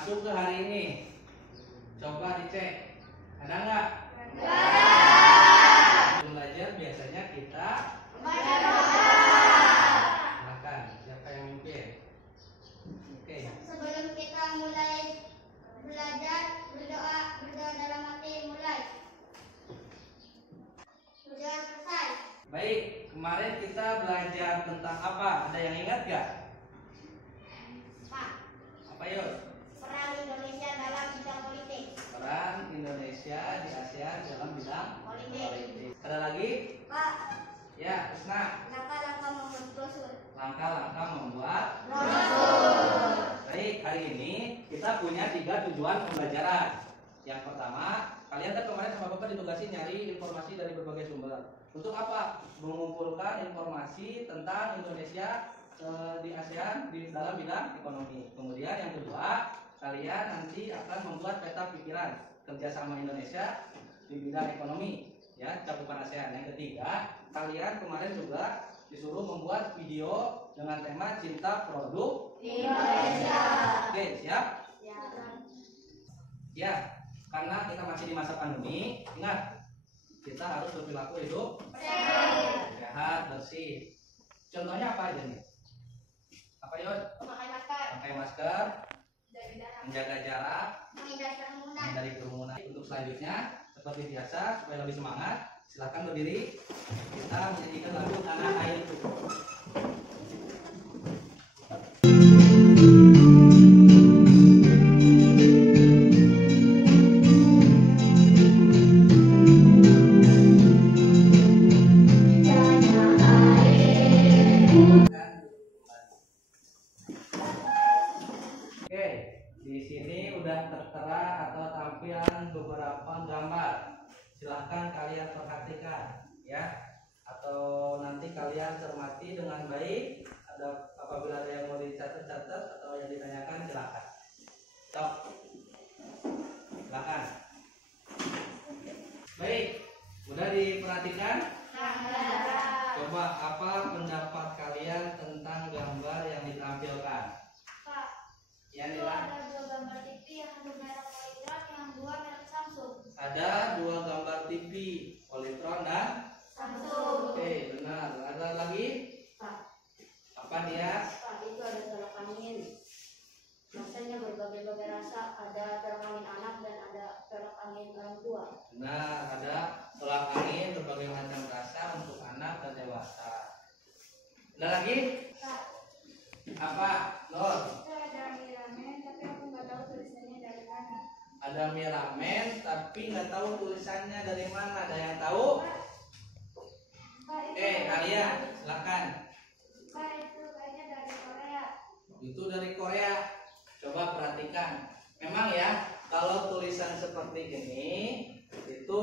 masuk ke hari ini? Coba dicek. Ada nggak? Belajar biasanya kita makan. Siapa yang mimpin? Oke. Sebelum kita mulai belajar, berdoa dalam hati mulai. Sudah selesai. Baik, kemarin kita belajar tentang apa? Ada yang ingat gak? Pak, Apa yuk? peran Indonesia dalam bidang politik. Peran Indonesia di ASEAN dalam bidang politik. Ada lagi? Pak, Ya, Usna. langkah-langkah membuat brosur. Langkah-langkah membuat. Brosur. Baik, hari ini kita punya 3 tujuan pembelajaran. Yang pertama, kalian kan kemarin sama Bapak ditugasi nyari informasi dari berbagai sumber. Untuk apa? Mengumpulkan informasi tentang Indonesia di ASEAN di dalam bidang ekonomi. Kemudian yang kedua, kalian nanti akan membuat peta pikiran kerjasama Indonesia di bidang ekonomi, ya, cakupan ASEAN. Yang ketiga, kalian kemarin juga disuruh membuat video dengan tema cinta produk Indonesia. Oke, siap? Ya. Ya, karena kita masih di masa pandemi, ingat kita harus berperilaku hidup sehat, bersih. Contohnya apa aja nih? Apa Yod? Memakai masker. Pakai masker, menjaga jarak, Menghindari kerumunan. menghindari kerumunan. Untuk selanjutnya, seperti biasa, supaya lebih semangat, silakan berdiri. Kita menyanyikan lagu Tanah Airku. Oke, di sini udah tertera atau tampilan beberapa gambar. Silahkan kalian perhatikan, ya. Atau nanti kalian cermati dengan baik. Apabila ada yang mau dicatat-catat atau yang ditanyakan, silakan. Stop. Silakan. Baik, udah diperhatikan? Coba apa pendapat kalian tentang gambar yang ditampilkan? Pak, Yang itu dilihat? ada 2 gambar TV yang satu merek Polytron, yang 2 merek Samsung. Ada 2 gambar TV, Polytron dan Samsung. Oke, benar. Ada lagi? Pak, Apa dia? Pak, itu ada tolak angin. Rasanya berbagai-bagai rasa. Ada tolak angin anak dan ada tolak angin orang tua. Benar, ada tolak angin berbagai macam rasa untuk anak dan dewasa. Ada lagi? Pak, Apa? Nur? itu ada ramen, tapi aku nggak tahu tulisannya dari mana. Ada mie ramen tapi nggak tahu tulisannya dari mana. Ada yang tahu? Pak, itu Kalian silakan. Pak, itu kayaknya dari Korea. Itu dari Korea. Coba perhatikan. Memang ya, kalau tulisan seperti ini itu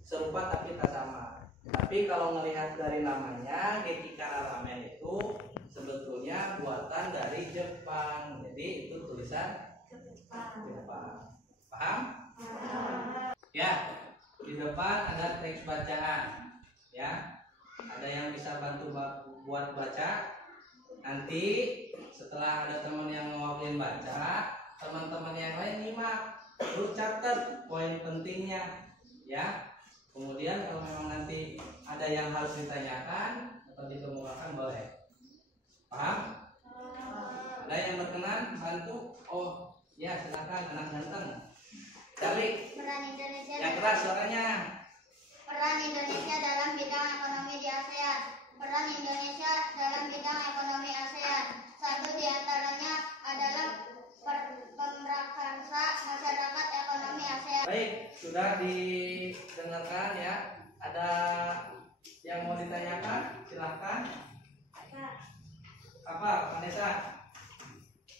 serupa tapi tak sama. Tapi kalau melihat dari namanya, Gekikara Ramen itu sebetulnya buatan dari Jepang. Jadi itu tulisan Jepang. Paham? Ya. Di depan ada teks bacaan. Ya. Ada yang bisa bantu buat baca. Nanti setelah ada teman yang mewakili baca, teman-teman yang lain nyimak, lu catat poin pentingnya, ya. Kemudian kalau memang nanti ada yang harus ditanyakan atau dikemukakan boleh. Paham? Ada yang berkenan bantu? Oh, ya silakan anak ganteng. Cari Peran Indonesia yang keras suaranya. Peran Indonesia dalam bidang ekonomi di ASEAN. Peran Indonesia dalam bidang ekonomi ASEAN. Satu di antaranya adalah pemrakarsa masyarakat ekonomi ASEAN. Baik, sudah didengarkan ya. Ada yang mau ditanyakan? Silahkan. Pak, Apa, Vanessa?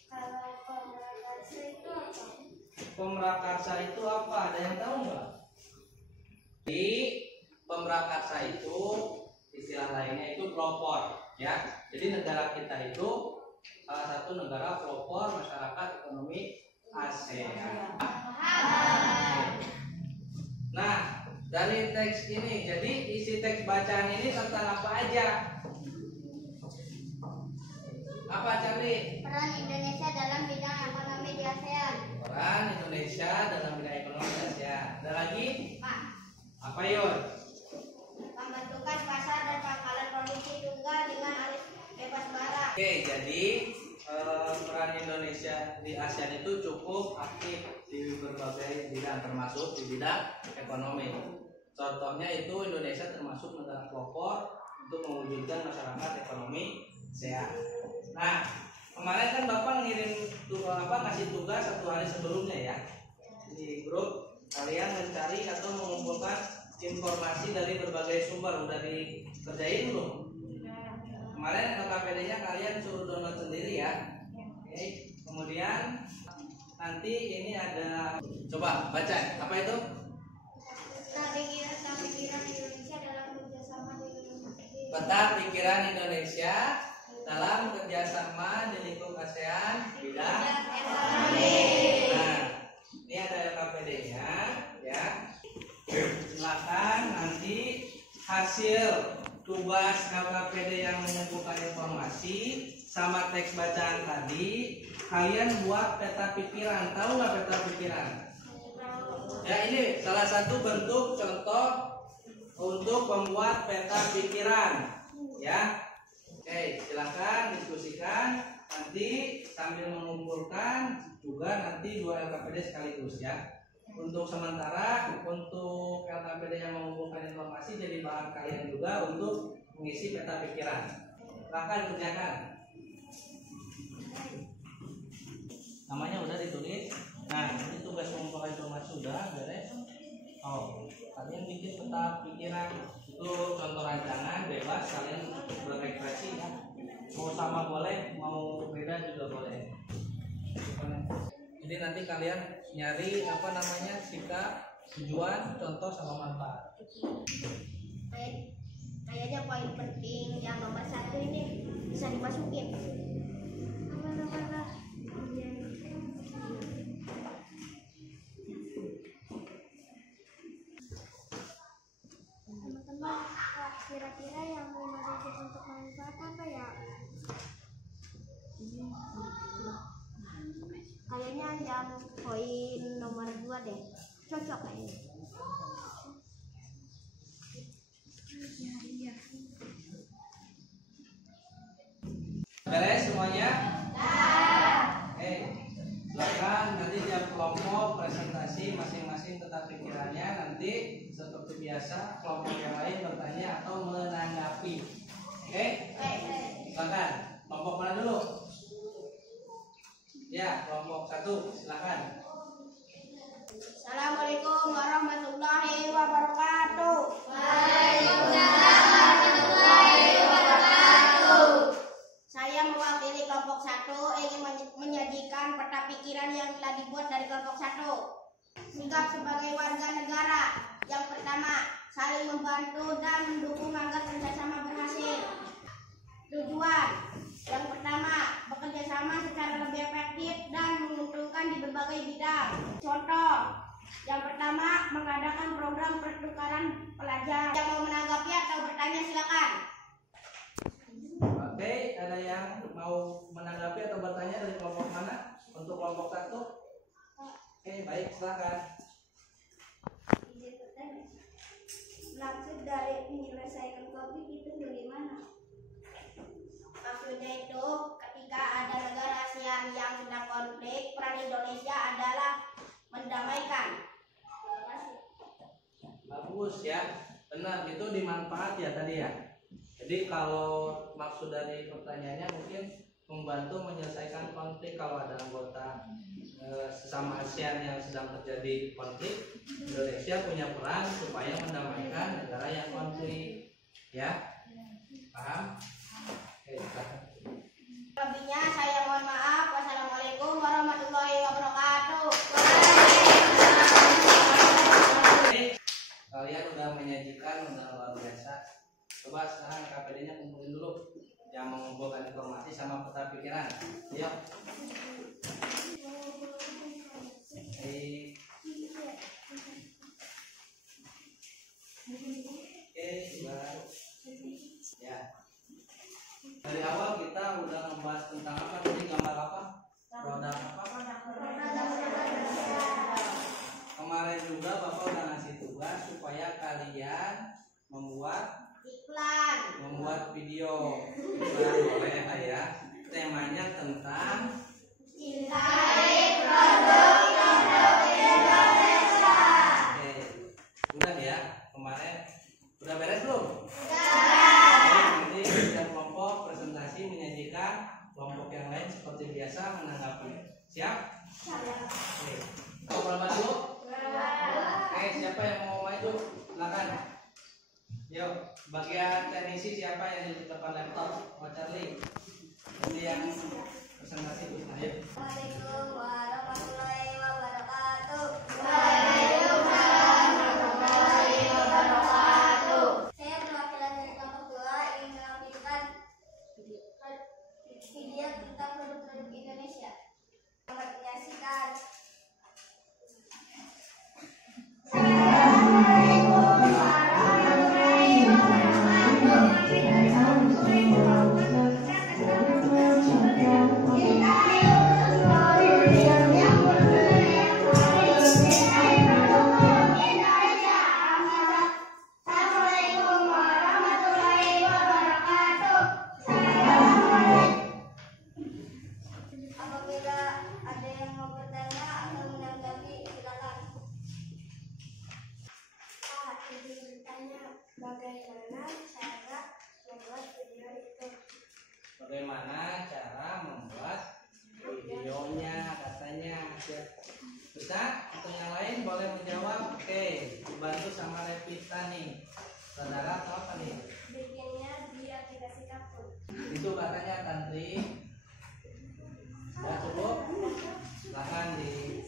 kalau pemrakarsa itu apa? Pemrakarsa itu apa? Ada yang tahu nggak? Di pemrakarsa itu istilah lainnya itu pelopor, ya. Jadi negara kita itu salah satu negara pelopor masyarakat ekonomi ASEAN. Nah, dari teks ini, jadi isi teks bacaan ini tentang apa aja? Apa, Charlie? Peran Indonesia dalam bidang ekonomi di ASEAN. Indonesia dalam bidang ekonomi ASEAN. Ada lagi? Apa Yun? Pembentukan pasar dan pangkalan produksi tunggal dengan alih bebas barang. Oke, jadi peran Indonesia di ASEAN itu cukup aktif di berbagai bidang, termasuk di bidang ekonomi. Contohnya itu Indonesia termasuk negara pelopor untuk mewujudkan masyarakat ekonomi ASEAN. Nah, kemarin kan Bapak ngasih tugas 1 hari sebelumnya ya di grup, kalian mencari atau mengumpulkan informasi dari berbagai sumber. Udah dikerjain belum? Kemarin LKPD-nya kalian suruh download sendiri ya. Oke. Kemudian nanti ini ada, coba baca apa itu? Peta pikiran Indonesia dalam kerjasama di lingkup ASEAN bidang ekonomi. Nah, ini ada LKPD-nya ya. Silakan nanti hasil tugas LKPD yang mengumpulkan informasi sama teks bacaan tadi, kalian buat peta pikiran. Tahu nggak peta pikiran? Ya, ini salah satu bentuk contoh untuk membuat peta pikiran ya. Oke, silakan diskusikan nanti sambil mengumpulkan juga nanti 2 LKPD sekaligus ya. Untuk sementara untuk LKPD yang mengumpulkan informasi jadi bahan kalian juga untuk mengisi peta pikiran. Silakan kerjakan. Namanya udah ditulis. Nah, ini tugas mengumpulkan informasi sudah beres. Oh, kalian bikin peta pikiran itu contoh rancangan, bebas kalian berekspresi ya. Mau sama boleh, mau beda juga boleh. Jadi nanti kalian nyari sikap, tujuan, contoh sama manfaat. Kayaknya poin penting yang nomor 1 ini bisa dimasukin. Teman-teman, kira-kira yang mau dimasukin untuk manfaat apa ya? Kayaknya yang poin nomor 2 deh, cocok kayaknya. Beres semuanya? Silakan nanti tiap kelompok presentasi masing-masing tentang pikirannya. Nanti seperti biasa kelompok yang lain bertanya atau menanggapi. Oke? Silakan. Kelompok mana dulu? Ya, kelompok 1, silakan. Assalamualaikum warahmatullahi wabarakatuh. Waalaikumsalam warahmatullahi wabarakatuh. Saya mewakili kelompok 1 ingin menyajikan peta pikiran yang telah dibuat dari kelompok 1. Sikap sebagai warga negara. Yang pertama, saling membantu dan mendukung agar kerjasama berhasil. Tujuan yang pertama, bekerja sama secara lebih efektif dan menguntungkan di berbagai bidang. Contoh, yang pertama, mengadakan program pertukaran pelajar. Yang mau menanggapi atau bertanya silakan. Oke, ada yang mau menanggapi atau bertanya dari kelompok mana? Untuk kelompok 1? Oke, baik, silakan. Maksud dari menyelesaikan konflik itu bagaimana? Maksudnya itu ketika ada negara ASEAN yang sedang konflik, peran Indonesia adalah mendamaikan. Bagus ya, benar, itu dimanfaat ya tadi ya. Jadi kalau maksud dari pertanyaannya mungkin membantu menyelesaikan konflik. Kalau ada anggota sesama ASEAN yang sedang terjadi konflik, Indonesia punya peran supaya mendamaikan negara yang konflik ya. Paham? Lebihnya saya mohon maaf. Wassalamualaikum warahmatullahi wabarakatuh. Kalian udah menyajikan, udah luar biasa. Coba sekarang KPD-nya kumpulin dulu yang mengumpulkan informasi sama peta pikiran. Ayo. Baru. Ya. Dari awal kita udah ngebahas tentang apa tadi, gambar apa? Produk apa? Oke. Mau maju? Oke, siapa yang mau maju? Silakan. Yuk, bagian teknisi siapa yang di depan laptop? Oh, Charlie. Nanti yang presentasi Bu. Ayo. Assalamualaikum warahmatullahi wabarakatuh. Saya perwakilan dari kelompok 2 ingin menampilkan video tentang produk-produk Indonesia. Selamat menyaksikan. Apabila ada yang mau bertanya atau menanggapi, silakan. Izin bertanya, bagaimana cara membuat video itu? Bagaimana cara membuat videonya katanya? Bisa? Atau yang lain boleh menjawab? Oke, dibantu sama Revita nih. Saudara atau apa nih? Bikinnya di aplikasi Kapur. Itu katanya Tantri. Ya cukup. Silakan di.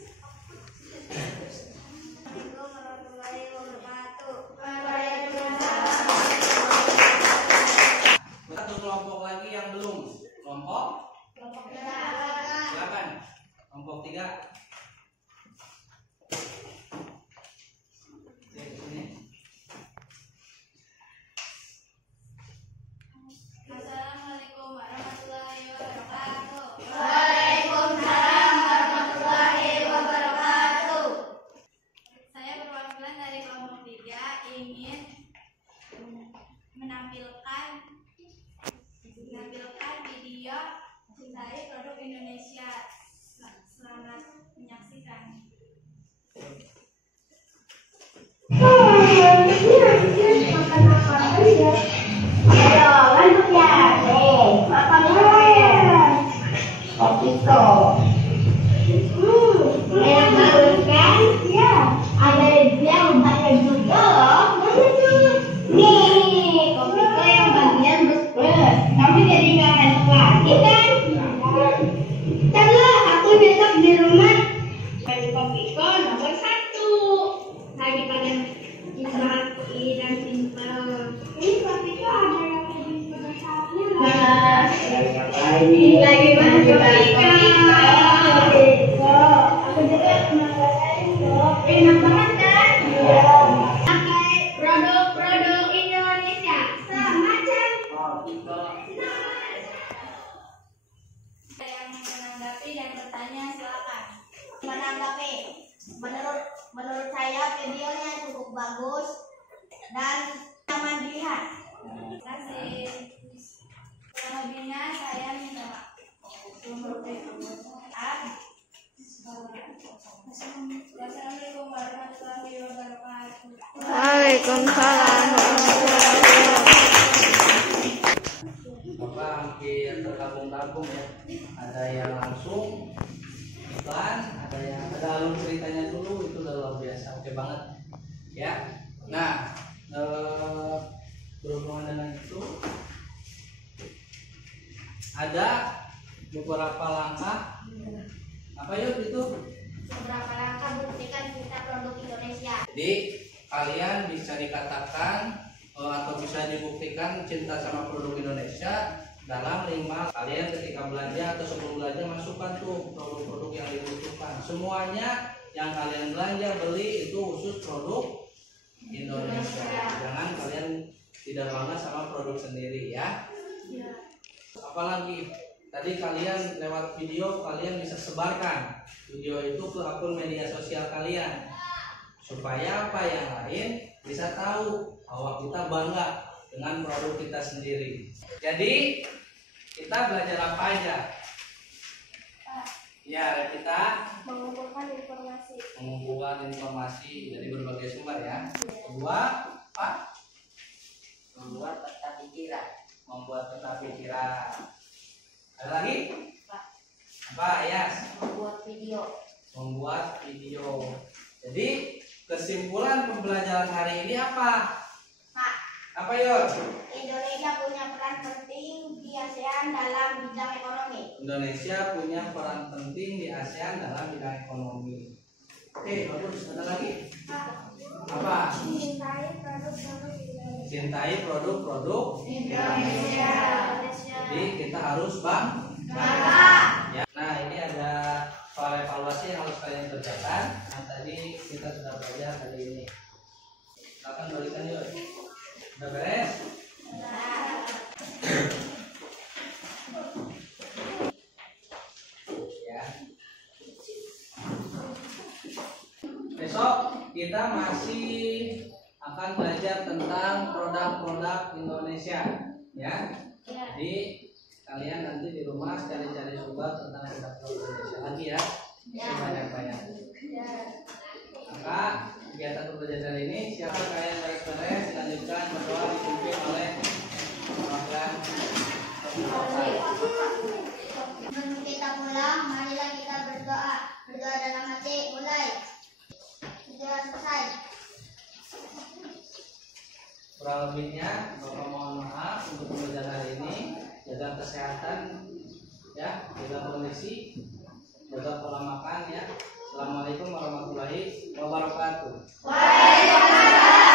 Assalamualaikum warahmatullahi wabarakatuh. Satu kelompok lagi yang belum. Kelompok? Silakan. Kelompok 3. Sini. Assalamualaikum warahmatullahi wabarakatuh. Saya perwakilan dari kelompok 3 ingin menampilkan video dari produk Indonesia. Selamat menyaksikan. Enak banget kan? Ya, ada yang banyak juga loh. Nih, Kopiko yang bagian besar. Kamu jadi nggak enak lagi kan? Coba aku besok di rumah. Baju Kopiko nomor 1. Lagi pada rapi dan simpel. Ini Kopiko ada yang lebih besarnya nggak? Lagi baju Kopiko. Aku juga ngerasain kok. Enak banget kan? Iya. Pakai produk-produk Indonesia semacam. Ada yang menanggapi dan bertanya, silakan. Menanggapi, menurut saya videonya cukup bagus dan nyaman dilihat. Terima kasih. Kurang lebihnya saya minta maaf. Wassalamualaikum warahmatullahi wabarakatuh. Waalaikumsalam. Bapak hampir tergabung-gabung ya. Ada yang langsung iklan, ada alur ceritanya dulu, itu udah luar biasa, oke banget ya. Nah, berhubungan dengan itu ada beberapa langkah apa yuk itu? Beberapa langkah buktikan kita produk Indonesia. Jadi kalian bisa dikatakan atau bisa dibuktikan cinta sama produk Indonesia dalam 5 kalian ketika belanja atau sebelum belanja masukkan tuh produk-produk yang dibutuhkan. Semuanya yang kalian belanja beli itu khusus produk Indonesia. Jangan kalian tidak bangga sama produk sendiri ya. Apalagi tadi kalian lewat video kalian bisa sebarkan video itu ke akun media sosial kalian supaya apa yang lain bisa tahu bahwa kita bangga dengan produk kita sendiri. Jadi kita belajar apa aja? Ya, kita Mengumpulkan informasi dari berbagai sumber ya. Kedua, apa? Membuat peta pikiran. Ada lagi? Apa, Yas? Membuat video. membuat video. Jadi kesimpulan pembelajaran hari ini apa? Pak, Apa Yor? Indonesia punya peran penting di ASEAN dalam bidang ekonomi. Indonesia punya peran penting di ASEAN dalam bidang ekonomi. Oke, bagus. Ada lagi? Apa? Cintai produk-produk Indonesia. Jadi kita harus bangga. Ya. Nah, ini ada soal evaluasi yang harus kalian kerjakan. Nah, tadi kita sudah belajar hari ini. Akan balikan yuk. Udah beres? Ya. Besok kita masih akan belajar tentang produk-produk Indonesia, ya. Jadi kalian nanti di rumah cari-cari sumber tentang produk-produk Indonesia lagi ya. Banyak-banyak. Maka kegiatan pembelajaran ini siapa kalian beres-beres dilanjutkan berdoa dipimpin oleh perwakilan Sebelum kita pulang, marilah kita berdoa. Berdoa dalam hati, mulai. Sudah selesai. kurang lebihnya Bapak mohon maaf untuk pembelajaran hari ini. Jaga kesehatan ya, jaga kondisi, jaga pola makan ya. Assalamualaikum warahmatullahi wabarakatuh. Waalaikumsalam.